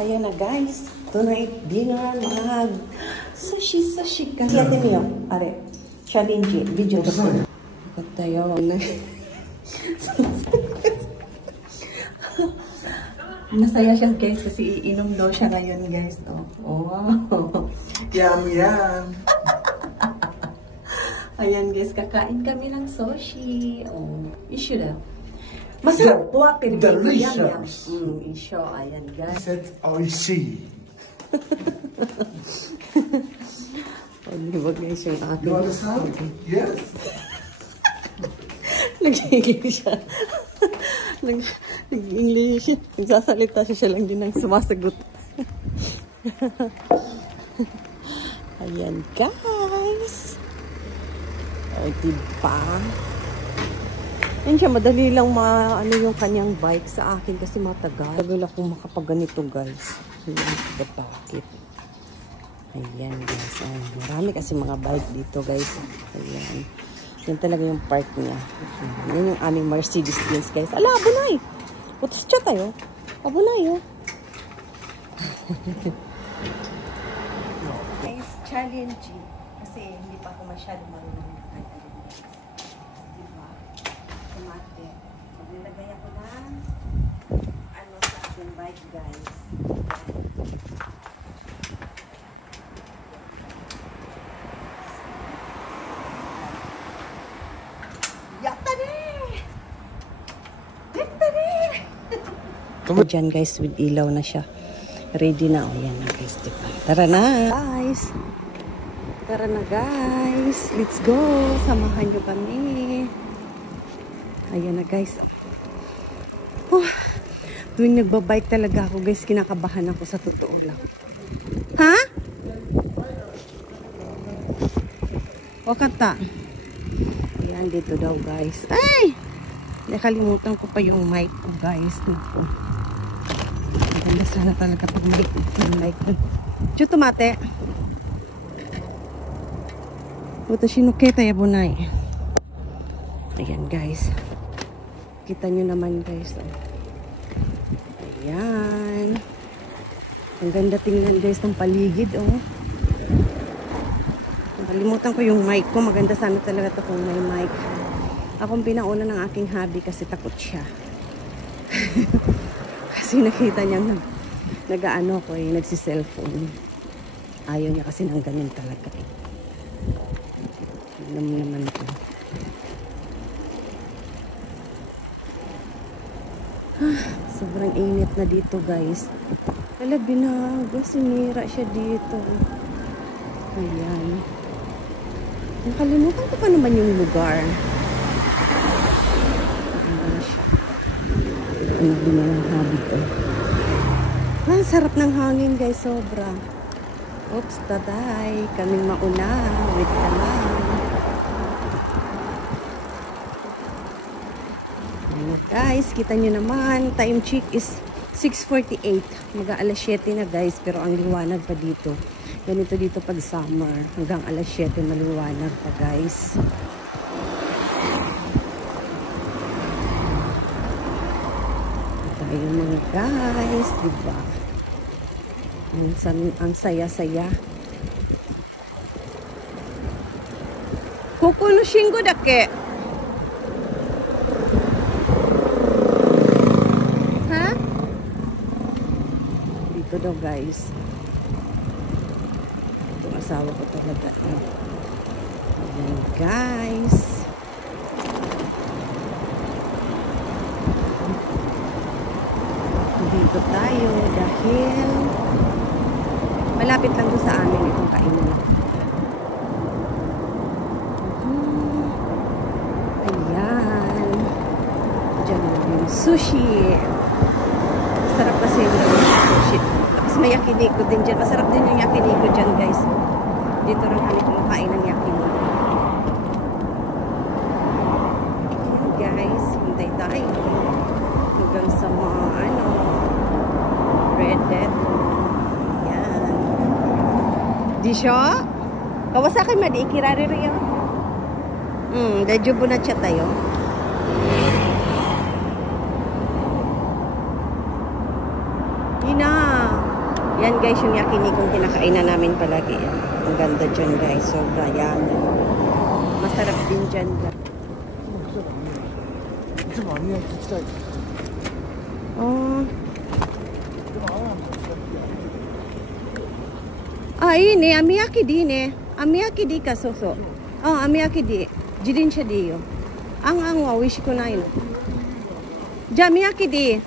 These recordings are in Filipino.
Ayan na guys, tonight dinner mag sushi ka. Yate niyo, are, challenge, video to. Tayo na. Masaya siya guys kasi iinom daw siya ngayon guys. Oh, wow. Yum, yum. Ayan guys, kakain kami ng sushi. Oh, issue na. Masarap po, pero delicious. Issue, ayan guys. Said I see. Oh, di ba guys yung aking... You understand? Yes. Nag-English siya. Nag-English siya. Nagsasalita siya lang din ng sumasagot. Ayan guys. O, diba? Yan siya, madali lang ano yung kanyang bike sa akin kasi matagal. Tagal akong makapaganito guys. Ayan, the pocket. Ayan guys. Ayan, marami kasi mga bike dito guys. Ayan. Yan talaga yung park niya. Yan yung aming Mercedes-Benz guys. Ala, abunay! Putos siya tayo. Abunay oh. Guys, challenge. Kasi hindi pa ako masyado marunong. Tomate. Maglilagay ako ng ano sa aking bike guys. Diyan guys, with ilaw na siya. Ready na. O yan na guys, diba? Tara na guys. Tara na guys. Let's go. Samahan nyo kami. Ayan na guys. Tuwing nagbabike talaga ako guys, kinakabahan ako sa totoo lang. Ha? O kata. Ayan, dito daw guys. Ay! Nakalimutan ko pa yung mic ko guys. Naku. Maganda sana talaga pag mic ko. Chu tomate. Watashi no keta yabunai. Ayan guys. Kita nyo naman guys. Ayan. Ang ganda tingnan guys ng paligid oh. Nakalimutan ko yung mic ko. Maganda sana talaga ito kung may mic. Akong pinauna ng aking hubby kasi takot siya. Kasi nakita niya nag-ano ko eh, nagsi-cellphone. Ayaw niya kasi ng ganyan talaga eh. Naman ito. Sobrang init na dito guys. Wala binaga, sinira siya dito. Ayan. Nakalimutan ko pa naman yung lugar. Ano din yung hobby ko. Ang sarap ng hangin guys, sobra. Oops, taday. Kaming mauna. Wait ka lang. Guys, kita nyo naman. Time check is 6:48. Mag-aalas 7 na guys. Pero ang liwanag pa dito. Ganito dito pag summer. Hanggang alas 7 maliwanag pa guys. Ayun mga guys, diba? Ang saya-saya. Koko no shingo dake. Ha? Dito daw guys. Itong asawa ko talaga. Ayan guys. Dito tayo dahil malapit lang doon sa amin itong kainan. Ayan. Diyan yung sushi. Masarap kasi yung sushi. Tapos may yakiniku din dyan. Masarap din yung yakiniku dyan guys. Dito rin kami kumakain ng yakiniku. Ayan guys. Hintay tayo. Hanggang sa mga Red Dead. Yan. Di siya? Kawasaki madi ikirari rin. Dajubo na siya tayo. Ina. Yan guys, yung yakinikong kinakainan namin palagi. Ang ganda dyan guys. Sobra yan. Masarap din dyan. Oh. Ah, ini amiyaki di ne. Amiyaki di ka soso. Ah, amiyaki di. Jirinsha di yo. Ang wa oishiko nai no. Ja amiyaki di.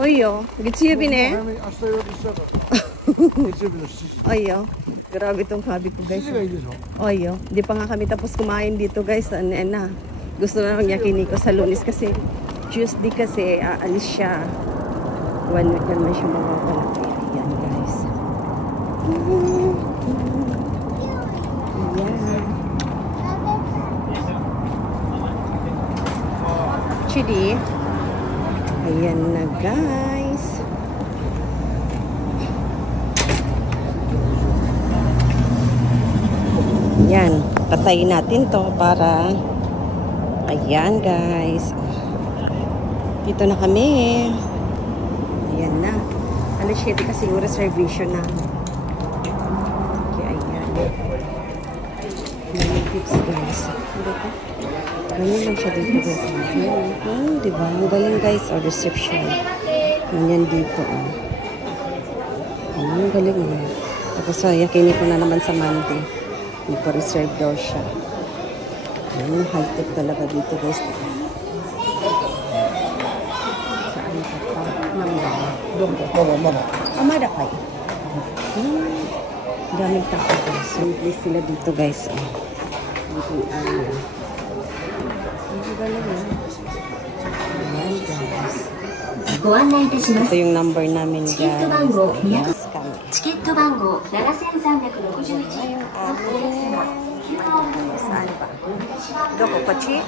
Oyo, Getsuyobi ne. Oyo. Grabe tong hobby ko guys. Oyo, di pa nga kami tapos kumain dito guys. Na. Gusto na ng yakiniko sa Lunes kasi Tuesday kasi aalis siya. 1 week naman siya mawawala. Ayan guys. Ayan. Actually, ayan na guys. Ayan. Patayin natin to para ayan guys. Dito na kami. Ayan na. Alas 7 kasi yung reservation na. Okay, ayan. Ayan tips guys. Ganyan lang siya dito guys. Ayan. Diba? Ang galing guys. O reception. Ganyan dito. Ang galing eh. Tapos yakinin ko na naman sa Monday. Ipa-reserve daw siya. Ayan. High-tech talaga dito guys. Amada kay. Daming tao guys. Simple sila dito guys. Dito area. Ang galing eh. Ayan guys. Ito yung number namin guys. Yes, kami. Ayun, saan ba? Doko, Pachi?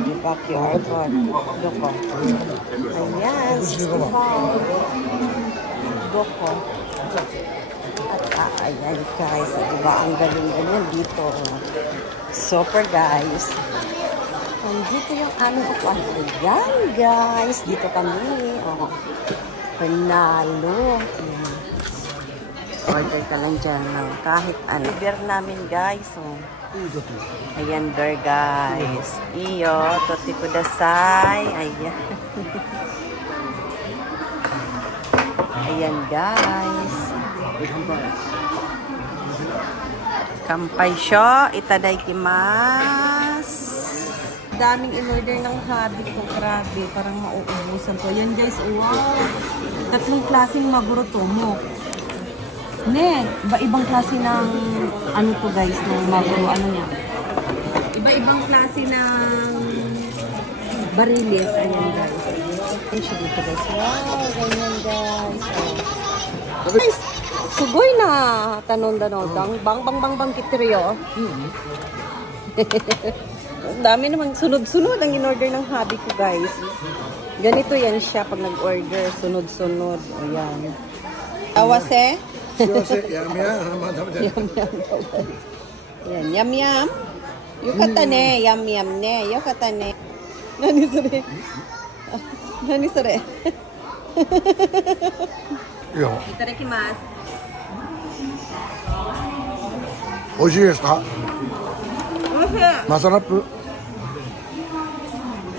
Di ba QR code? Doko. Ayan, 65. Doko. At ayan guys, diba ang galing-galing dito. Super guys. Nandito yung aming upuan. Ayan guys, dito kami. Oh, panalo. Ayan. Order ka lang dyan ng kahit ano. Beer namin guys. Oh. Ayan beer guys. Iyo, toti kudasai. Ayan. Ayan guys. Kampai sho. Itadaikimasu. Daming in-order ng hobby ko. Grabe. Parang mauubusan to. Ayan guys. Wow. Tatlong klaseng maguro to mo. Ne, iba-ibang klase ng ano to guys, ng maguro, ano niya. Iba-ibang klase ng barilis. Ayan guys. Ayan siya dito guys. Wow, ganyan guys. Oh. Guys, sugoy na. Tanon-danon. Bang kitriyo. Ang dami namang sunod-sunod ang in-order ng hobby ko guys. Ganito yan siya pag nag-order. Sunod-sunod. Ayan. Awase? Yam yam. Yam yam. Yukata ne. Yam yam ne. Yukata ne. Nani sore? Nani sore? Yo. Itadakimasu. Oishii desu ka? Oishii. Masarapu?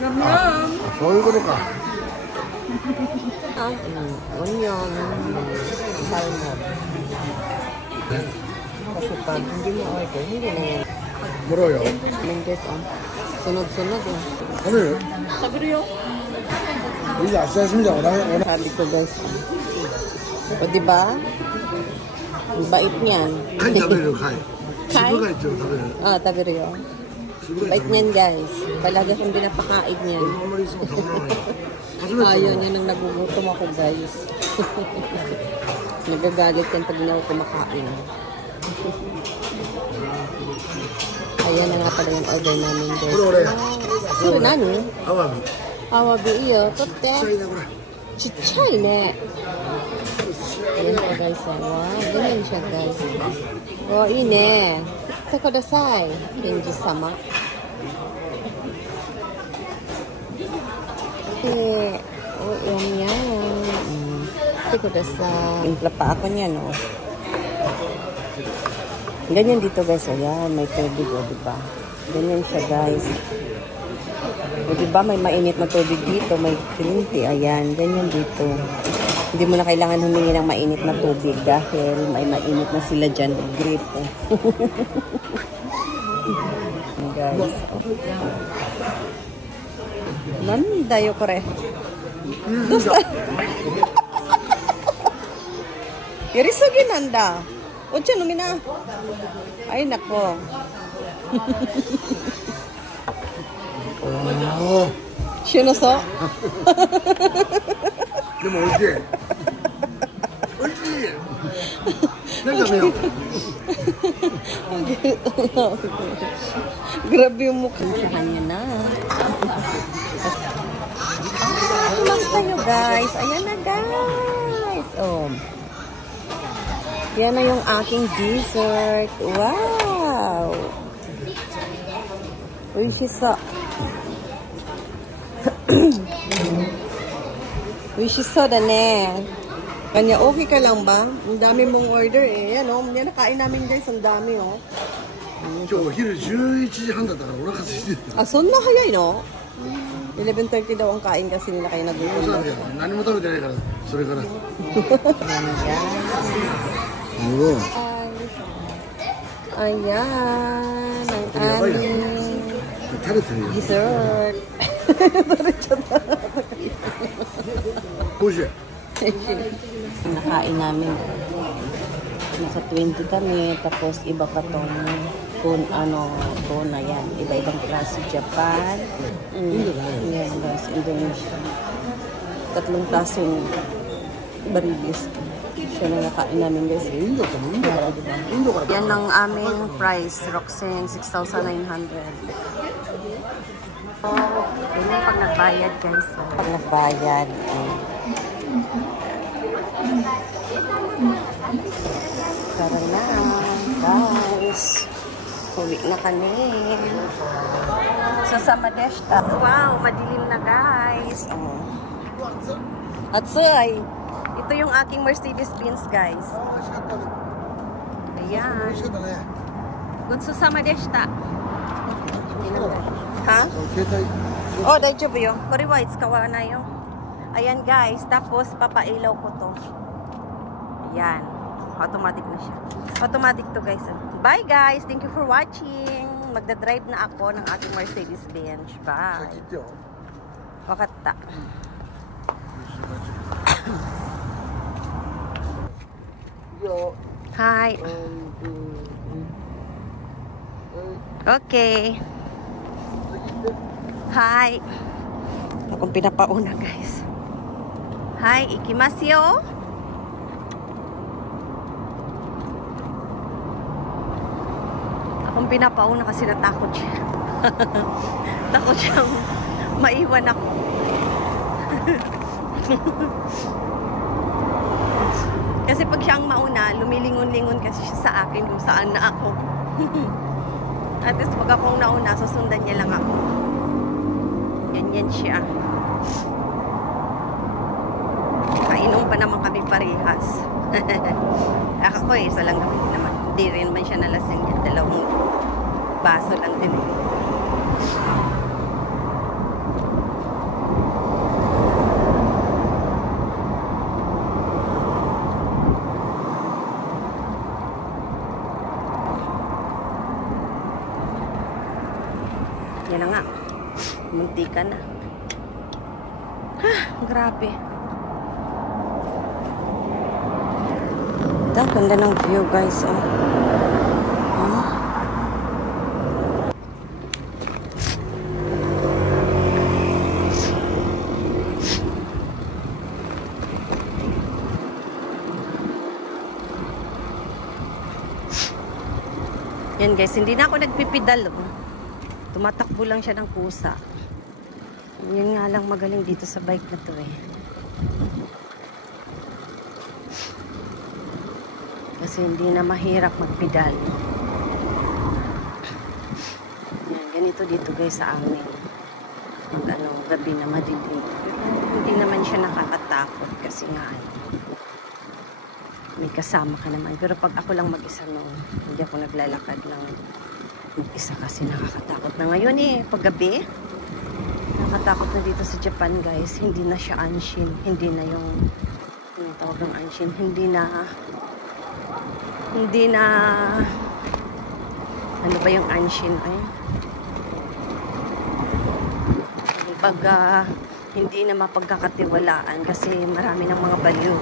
Yam yam. そういうことか。Onion. Salmon. Kasi pag hindi mo order, hindi na yan. Muro yo. Ayan guys, oh. Sunod-sunod eh. Sabiru? Sabiru yo. Iya, asya sumi dyan. Sabi ko guys. O diba? Ang bait niyan. Kai taberu, kai. Kai? Shibukai ichiyo taberu. Ah, tabiru yo. Bait niyan guys. Palagi akong pinapakain niyan. Ayun, yun ang nagugutom ako guys. Nagagalit yan pag hindi ako kumakain. Ayan na nga pala yung order namin guys. Sure, nani? Awabi. Awabi iyo. Totte. Chichay ne. Ayan na guys. Wow, ganyan siya guys. Oh, ine. Ito kudasai. Kenji-sama. Oh, yan yan. Ito ko sa impla pa ako niya, no? Ganyan dito, guys. Ayan, may tubig, o, diba? Ganyan siya, guys. O, diba, may mainit na tubig dito, may kilinti. Ayan, ganyan dito. Hindi mo na kailangan humingi ng mainit na tubig dahil may mainit na sila dyan. Gripo. Guys. Nandayo ko rin. Irisugin nanda. Ocha numina. Ay nako. Oh. Shinoso. でも美味しい。美味しい。なんかね。 Grabe yung mukha sa kanya na. Mas tayo guys. Ayan na guys. Oh. Yan na yung aking dessert. Wow. Uy, shisa. Uy, shisa da ne. Kanya, okay ka lang ba? Ang dami mong order eh. Yan oh. Yan nakain namin guys. Ang dami oh. 今日お昼11時半だったからお腹空いてる。 Ah, so na kaya no? 11:30 daw ang kain kasi nila kayo nagutom. そうなんだよ。何も食べてないからそれから。 Ayan. Ang aming 食べてるよ。 dessert. 美味しい。 Nakain namin. Nasa 20 kami. Tapos iba pa tong tuna yan. Iba-ibang klase. Japan. Yan, guys. Indonesia. 3 klaseng barilis. Siya na nakain namin, guys. Yan ang aming price. Roxanne, 6,900. Yun yung pag nagbayad, guys. Pag nagbayad. Tara na, guys. Uwi na kami. So, sa Madeshta. Wow, madilim na, guys. At soy, ito yung aking Mercedes-Benz, guys. Ayan. Gunso sa Madeshta. Ha? Oh, daijoubu yo. Kore wa itsukawa na yo. Ayan, guys. Tapos, papailaw ko to. Ayan. Automatic na siya. Automatic to, guys. Bye, guys. Thank you for watching. Magdadrive na ako ng aking Mercedes-Benz. Bye. Wakatta. Hi. Okay. Hi. Akong pinapauna, guys. Hi, ikimasu yo. Akong pinapauna kasi natakot siya. Takot siyang maiwan ako. Kasi pag siyang mauna, lumilingon-lingon kasi siya sa akin kung saan na ako. At least pag akong nauna, susundan niya lang ako. Yan siya. Kainom pa naman kami parehas. Ako isa lang naman. Hindi rin man siya nalasing yan. 2 baso lang din. Yan na nga. Muntika na. Grabe. Ganda ng view, guys. Oh. Yan, guys. Hindi na ako nagpipidal. Oh. Tumatakbo lang siya ng kusa. Yun nga lang magaling dito sa bike na to eh. Kasi hindi na mahirap magpedal. Yan, ganito dito guys sa amin. Gabi na madilim. Hindi naman siya nakakatakot kasi kasi nga may kasama ka naman. Pero pag ako lang mag-isa hindi ako naglalakad lang mag-isa kasi nakakatakot na ngayon paggabi. Nakakatakot na dito sa Japan guys. Hindi na siya anshin. Hindi na yung tawag ng anshin. Hindi na ano ba yung anshin pag hindi na mapagkakatiwalaan kasi marami ng mga baliw.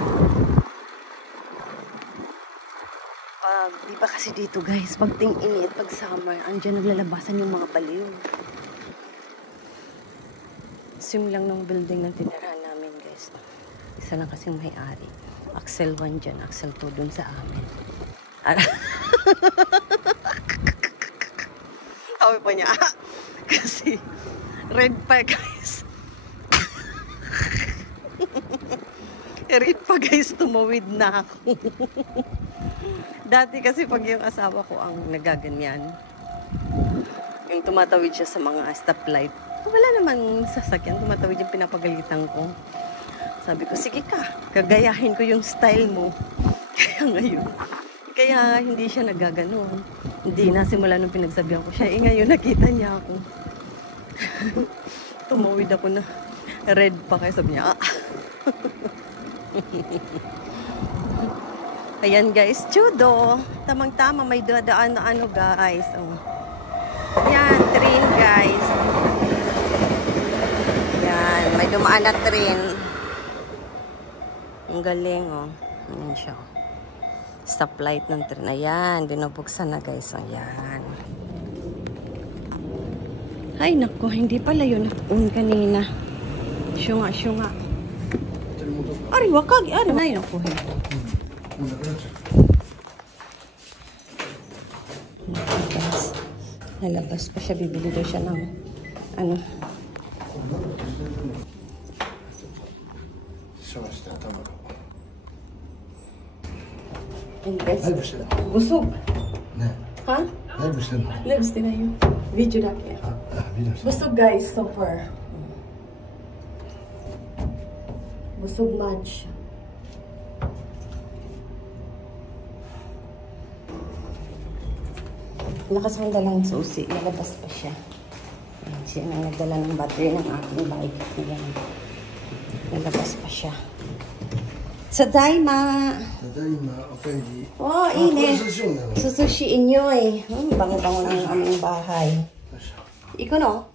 Di ba kasi dito guys, pag ting-init, pag summer, andyan naglalabasan yung mga baliw. Sim lang ng building ng tinirahan namin guys. Isa lang kasing may-ari. Axel 1 dyan, Axel 2 dun sa amin. Sabi pa niya, kasi red pa guys. Red pa guys, tumawid na ako. Dati kasi pag yung asawa ko ang nagaganyan, yung tumatawid siya sa mga stoplight, wala namang sasakyan, tumatawid yung pinapagalitan ko. Sabi ko, sige ka, kagayahin ko yung style mo. Kaya ngayon, kaya hindi siya nagaganon. Hindi na, simula nung pinagsabihan ko siya, ngayon nakita niya ako. Tumawid ako na red pa, kaya sabi niya, Ayan guys, Chudo. Tamang-tama, may dadaan na guys. Yan, train guys. Yan, may dumaan na train. Ang galing Ayan siya. Stoplight ng train. Ayan, binubuksan na guys. Ayan. Ay, naku, hindi pala yun kanina. Syunga. Ari, wakag. Ari, na yun ako. Nalabas pa siya. Bibili daw siya ng busog. Ha? Lives din na yun. Video na kaya. Busog guys, super. Busog much. Nakasanda lang sa susi. Nalabas pa siya. Ayan, siya nang nagdala ng battery ng aking bike. Ayan. Nalabas pa siya. Tadaima! Tadaima, okay. Init. Susushi inyo Bango-bango ng aming bahay. Ikaw no?